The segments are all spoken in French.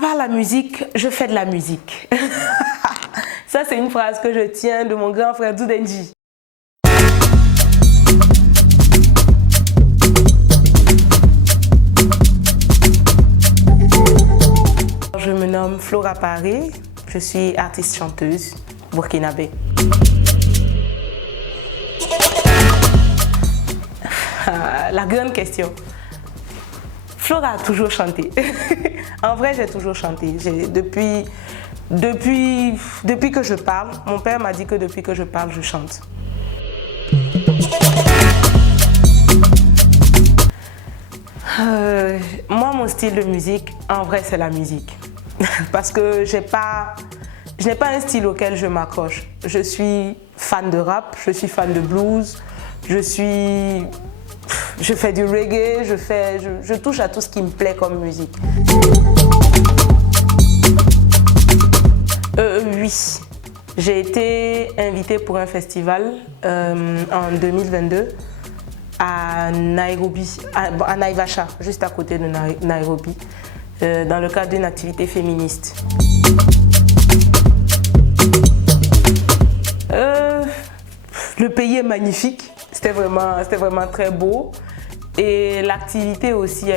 part la musique, je fais de la musique. Ça, c'est une phrase que je tiens de mon grand frère Doudenji. Je me nomme Flora Paré, je suis artiste chanteuse burkinabé. La grande question. Flora a toujours chanté. En vrai, j'ai toujours chanté. Depuis que je parle, mon père m'a dit que depuis que je parle, je chante. Moi, mon style de musique, en vrai, c'est la musique. Parce que je n'ai pas un style auquel je m'accroche. Je suis fan de rap, je suis fan de blues, je fais du reggae, je touche à tout ce qui me plaît comme musique. Oui, j'ai été invitée pour un festival en 2022 à Nairobi, à Naivasha, juste à côté de Nairobi, dans le cadre d'une activité féministe. Le pays est magnifique, c'était vraiment très beau et l'activité aussi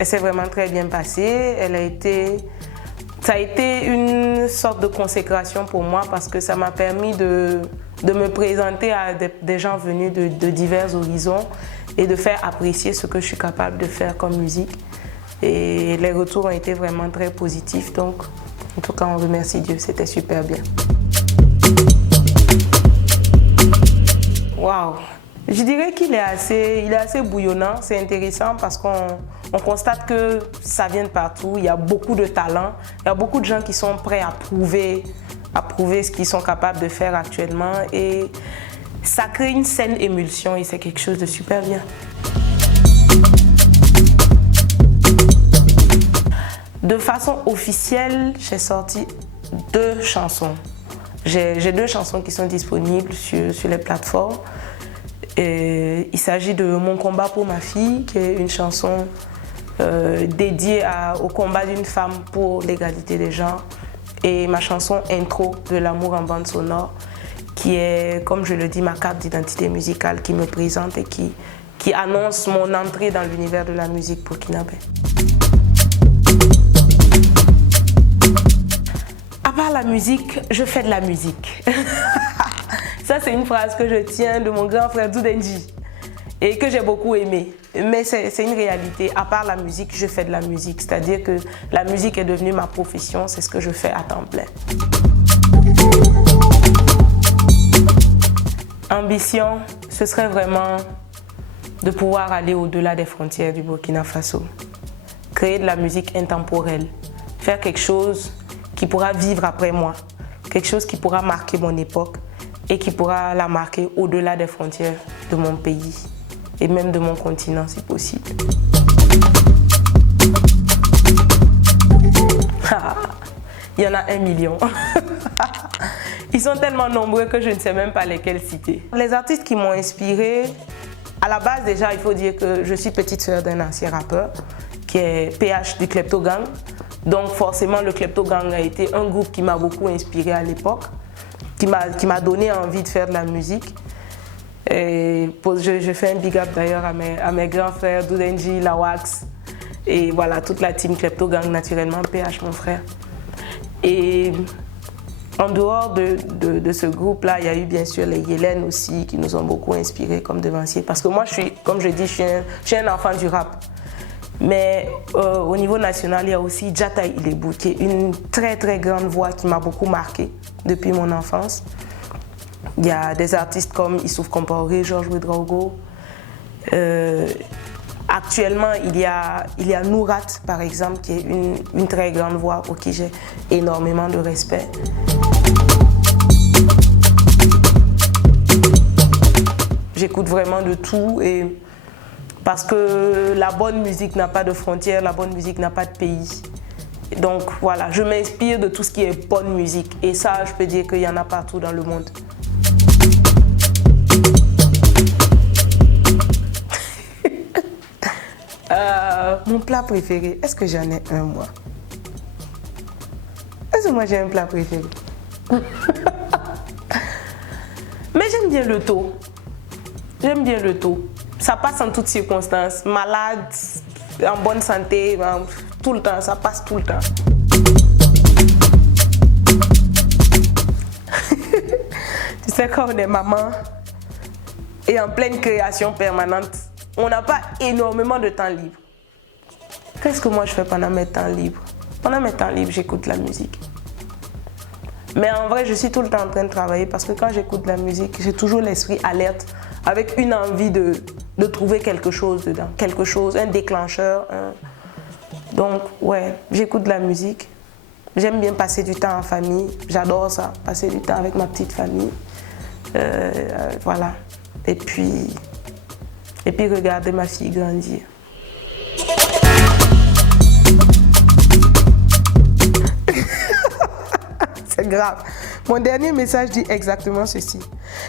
s'est vraiment très bien passée. Ça a été une sorte de consécration pour moi parce que ça m'a permis de me présenter à des gens venus de divers horizons et de faire apprécier ce que je suis capable de faire comme musique. Et les retours ont été vraiment très positifs, donc en tout cas on remercie Dieu, c'était super bien. Waouh! Je dirais qu'il est assez bouillonnant, c'est intéressant parce qu'on constate que ça vient de partout, il y a beaucoup de talents, il y a beaucoup de gens qui sont prêts à prouver ce qu'ils sont capables de faire actuellement et ça crée une saine émulsion et c'est quelque chose de super bien. De façon officielle, j'ai sorti 2 chansons. J'ai 2 chansons qui sont disponibles sur les plateformes. Et il s'agit de Mon combat pour ma fille, qui est une chanson dédiée au combat d'une femme pour l'égalité des genres. Et ma chanson Intro de l'amour en bande sonore, qui est, comme je le dis, ma carte d'identité musicale qui me présente et qui annonce mon entrée dans l'univers de la musique burkinabé. À part la musique, je fais de la musique. Ça, c'est une phrase que je tiens de mon grand frère Doudenji et que j'ai beaucoup aimé. Mais c'est une réalité. À part la musique, je fais de la musique. C'est-à-dire que la musique est devenue ma profession. C'est ce que je fais à temps plein. Ambition, ce serait vraiment de pouvoir aller au-delà des frontières du Burkina Faso. Créer de la musique intemporelle. Faire quelque chose qui pourra vivre après moi. Quelque chose qui pourra marquer mon époque et qui pourra la marquer au-delà des frontières de mon pays et même de mon continent si possible. Il y en a 1 million. Ils sont tellement nombreux que je ne sais même pas lesquels citer. Les artistes qui m'ont inspirée, à la base déjà il faut dire que je suis petite sœur d'un ancien rappeur qui est PH du Klepto Gang. Donc forcément le Klepto Gang a été un groupe qui m'a beaucoup inspiré à l'époque, qui m'a donné envie de faire de la musique. Et je fais un big up d'ailleurs à mes grands frères Doudenji, Lawax et voilà toute la team Klepto Gang, naturellement PH mon frère. Et en dehors de ce groupe-là, il y a eu bien sûr les Yélènes aussi qui nous ont beaucoup inspirés comme devanciers. Parce que moi, comme je dis, je suis un enfant du rap. Mais au niveau national, il y a aussi Djata Ilebou, qui est une très très grande voix qui m'a beaucoup marqué depuis mon enfance. Il y a des artistes comme Issouf Compaoré, Georges Ouedraogo. Actuellement, il y a Nourat, par exemple, qui est une très grande voix pour qui j'ai énormément de respect. J'écoute vraiment de tout et parce que la bonne musique n'a pas de frontières, la bonne musique n'a pas de pays. Donc voilà, je m'inspire de tout ce qui est bonne musique et ça, je peux dire qu'il y en a partout dans le monde. Mon plat préféré, est-ce que j'en ai un moi? Est-ce que moi j'ai un plat préféré? Mais j'aime bien le taux. J'aime bien le taux. Ça passe en toutes circonstances. Malade, en bonne santé, tout le temps, ça passe tout le temps. Tu sais, quand on est maman et en pleine création permanente, on n'a pas énormément de temps libre. Qu'est-ce que moi je fais pendant mes temps libres? Pendant mes temps libres, j'écoute la musique. Mais en vrai, je suis tout le temps en train de travailler parce que quand j'écoute la musique, j'ai toujours l'esprit alerte avec une envie de trouver quelque chose dedans. Quelque chose, un déclencheur. Donc, ouais, j'écoute de la musique. J'aime bien passer du temps en famille. J'adore ça, passer du temps avec ma petite famille. Voilà. Et puis regarder ma fille grandir. C'est grave. Mon dernier message dit exactement ceci.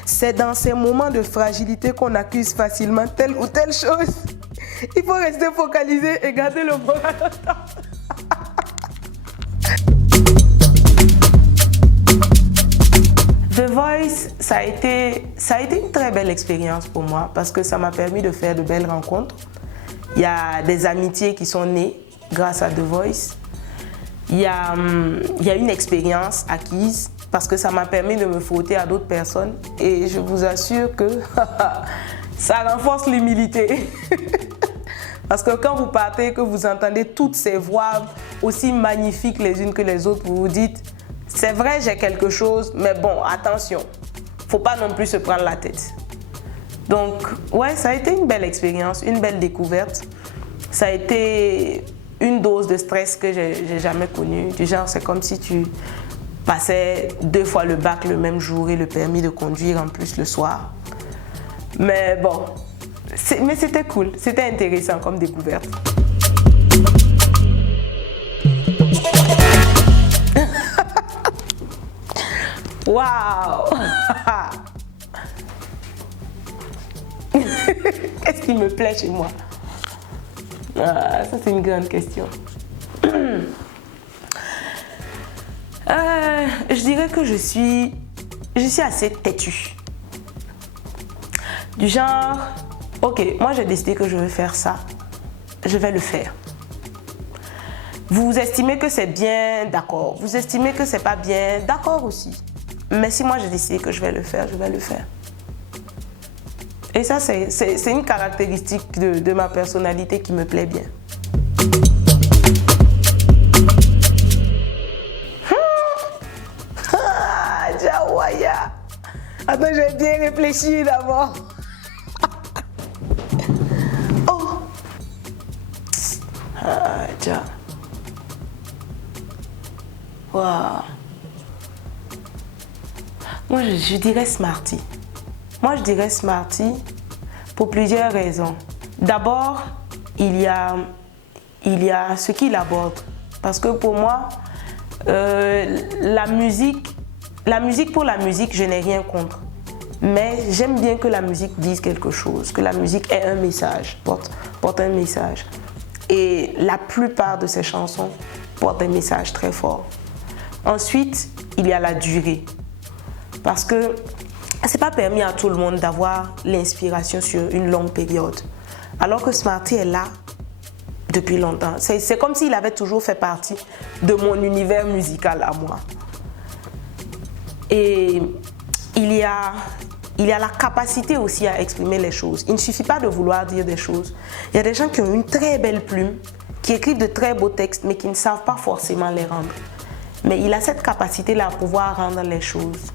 C'est dans ces moments de fragilité qu'on accuse facilement telle ou telle chose. Il faut rester focalisé et garder le moral au top. The Voice, ça a été une très belle expérience pour moi parce que ça m'a permis de faire de belles rencontres. Il y a des amitiés qui sont nées grâce à The Voice. Il y a une expérience acquise parce que ça m'a permis de me frotter à d'autres personnes et je vous assure que ça renforce l'humilité. Parce que quand vous partez, que vous entendez toutes ces voix aussi magnifiques les unes que les autres, vous vous dites, c'est vrai, j'ai quelque chose, mais bon, attention, faut pas non plus se prendre la tête. Donc, ouais, ça a été une belle expérience, une belle découverte. Ça a été une dose de stress que j'ai jamais connue. Du genre, c'est comme si tu passais 2 fois le bac le même jour et le permis de conduire en plus le soir. Mais bon, mais c'était cool, c'était intéressant comme découverte. Waouh! Qu'est-ce qui me plaît chez moi? Ah, ça c'est une grande question. Je dirais que je suis assez têtue. Du genre, ok, moi j'ai décidé que je veux faire ça, je vais le faire. Vous estimez que c'est bien, d'accord. Vous estimez que c'est pas bien, d'accord aussi. Mais si moi j'ai décidé que je vais le faire, je vais le faire. Et ça, c'est une caractéristique de ma personnalité qui me plaît bien. Jawaya. Attends, je vais bien réfléchir d'abord. Oh. Ja. Wow. Moi, je dirais Smarty. Moi, je dirais Smarty pour plusieurs raisons. D'abord, il y a ce qu'il aborde. Parce que pour moi, la musique pour la musique, je n'ai rien contre. Mais j'aime bien que la musique dise quelque chose, que la musique ait un message, porte un message. Et la plupart de ces chansons portent un message très fort. Ensuite, il y a la durée. Parce que c'est pas permis à tout le monde d'avoir l'inspiration sur une longue période. Alors que Smarty est là depuis longtemps. C'est comme s'il avait toujours fait partie de mon univers musical à moi. Et il y a la capacité aussi à exprimer les choses. Il ne suffit pas de vouloir dire des choses. Il y a des gens qui ont une très belle plume, qui écrivent de très beaux textes, mais qui ne savent pas forcément les rendre. Mais il a cette capacité-là à pouvoir rendre les choses.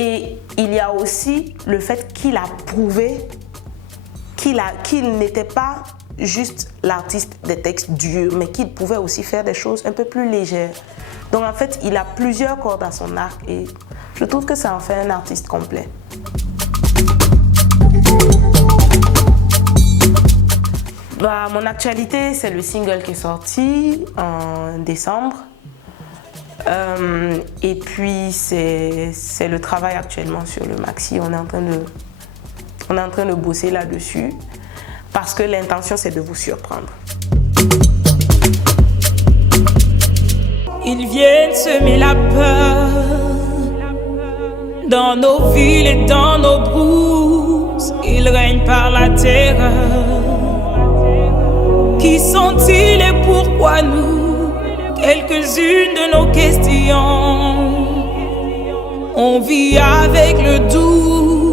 Et il y a aussi le fait qu'il a prouvé qu'il n'était pas juste l'artiste des textes durs, mais qu'il pouvait aussi faire des choses un peu plus légères. Donc en fait, il a plusieurs cordes à son arc et je trouve que ça en fait un artiste complet. Mon actualité, c'est le single qui est sorti en décembre. Et puis c'est le travail actuellement sur le maxi. On est en train de bosser là-dessus parce que l'intention c'est de vous surprendre. Ils viennent semer la peur dans nos villes et dans nos brousses. Il règne par la terreur. Qui sont-ils et pourquoi nous? Quelques-unes de nos questions. On vit avec le doux.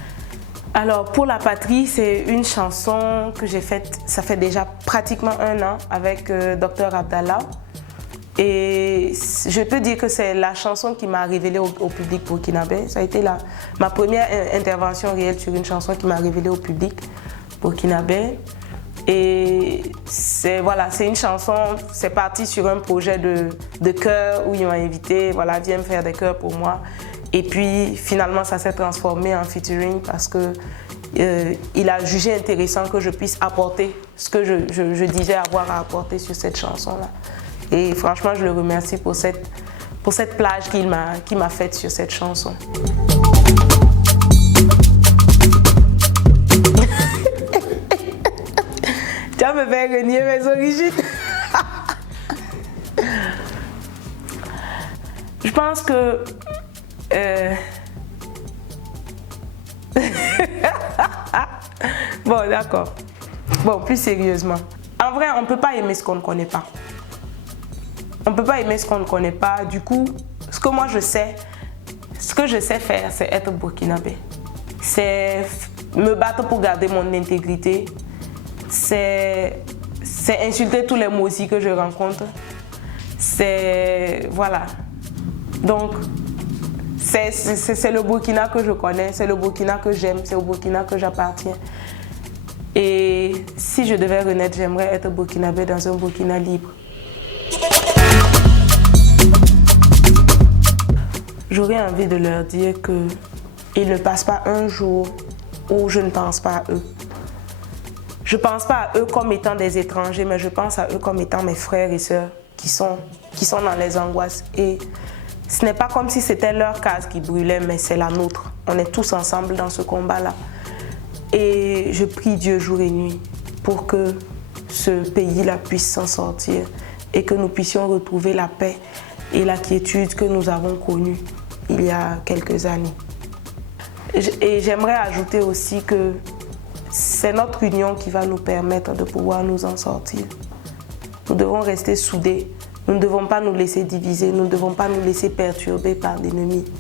Alors, pour la patrie, c'est une chanson que j'ai faite, ça fait déjà pratiquement 1 an avec Dr Abdallah. Et je peux dire que c'est la chanson qui m'a révélée au public burkinabé. Ça a été ma première intervention réelle sur une chanson qui m'a révélée au public burkinabé. Et c'est une chanson, c'est parti sur un projet de chœur où ils m'ont invité, voilà, viens me faire des chœurs pour moi. Et puis finalement ça s'est transformé en featuring parce que il a jugé intéressant que je puisse apporter ce que je disais avoir à apporter sur cette chanson-là. Et franchement, je le remercie pour cette plage qu'il m'a faite sur cette chanson. Tu vas me faire renier mes origines. Je pense que bon, d'accord. Bon, plus sérieusement. En vrai, on ne peut pas aimer ce qu'on ne connaît pas. On ne peut pas aimer ce qu'on ne connaît pas. Du coup, ce que je sais faire, c'est être burkinabé. C'est me battre pour garder mon intégrité. C'est insulter tous les mots aussi que je rencontre. Voilà. Donc, c'est le Burkina que je connais, c'est le Burkina que j'aime, c'est au Burkina que j'appartiens. Et si je devais renaître, j'aimerais être burkinabé dans un Burkina libre. J'aurais envie de leur dire qu'il ne passe pas un jour où je ne pense pas à eux. Je ne pense pas à eux comme étant des étrangers, mais je pense à eux comme étant mes frères et sœurs qui sont dans les angoisses. Et ce n'est pas comme si c'était leur case qui brûlait, mais c'est la nôtre. On est tous ensemble dans ce combat-là. Et je prie Dieu jour et nuit pour que ce pays-là puisse s'en sortir et que nous puissions retrouver la paix et la quiétude que nous avons connue il y a quelques années. Et j'aimerais ajouter aussi que c'est notre union qui va nous permettre de pouvoir nous en sortir. Nous devons rester soudés. Nous ne devons pas nous laisser diviser. Nous ne devons pas nous laisser perturber par l'ennemi.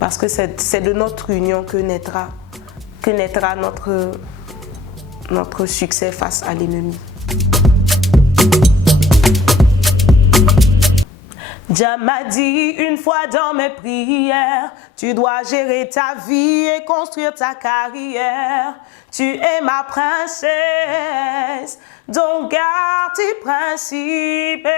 Parce que c'est de notre union que naîtra notre succès face à l'ennemi. Dieu m'a dit une fois dans mes prières, tu dois gérer ta vie et construire ta carrière. Tu es ma princesse, donc garde tes principes.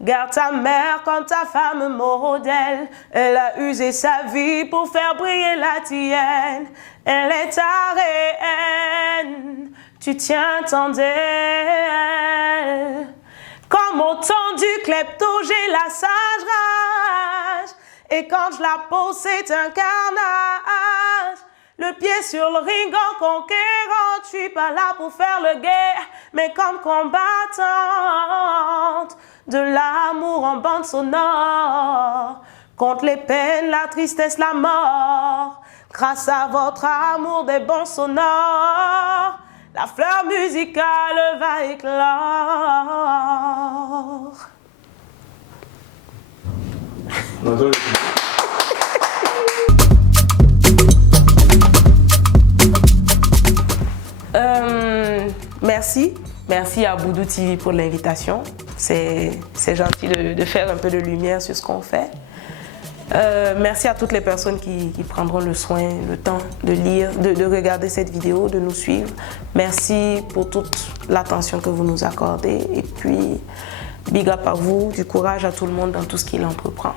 Garde ta mère comme ta femme modèle. Elle a usé sa vie pour faire briller la tienne. Elle est ta reine, tu tiens tant d'elle. Comme au temps du klepto, j'ai la sage rage. Et quand je la pose, c'est un carnage. Le pied sur le ring en conquérant. Je suis pas là pour faire le guerre, mais comme combattante. De l'amour en bande sonore. Contre les peines, la tristesse, la mort. Grâce à votre amour des bons sonores. La fleur musicale va éclore. Merci à Boudou TV pour l'invitation. C'est gentil de faire un peu de lumière sur ce qu'on fait. Merci à toutes les personnes qui prendront le soin, le temps de lire, de regarder cette vidéo, de nous suivre. Merci pour toute l'attention que vous nous accordez. Et puis, big up à vous, du courage à tout le monde dans tout ce qu'il entreprend.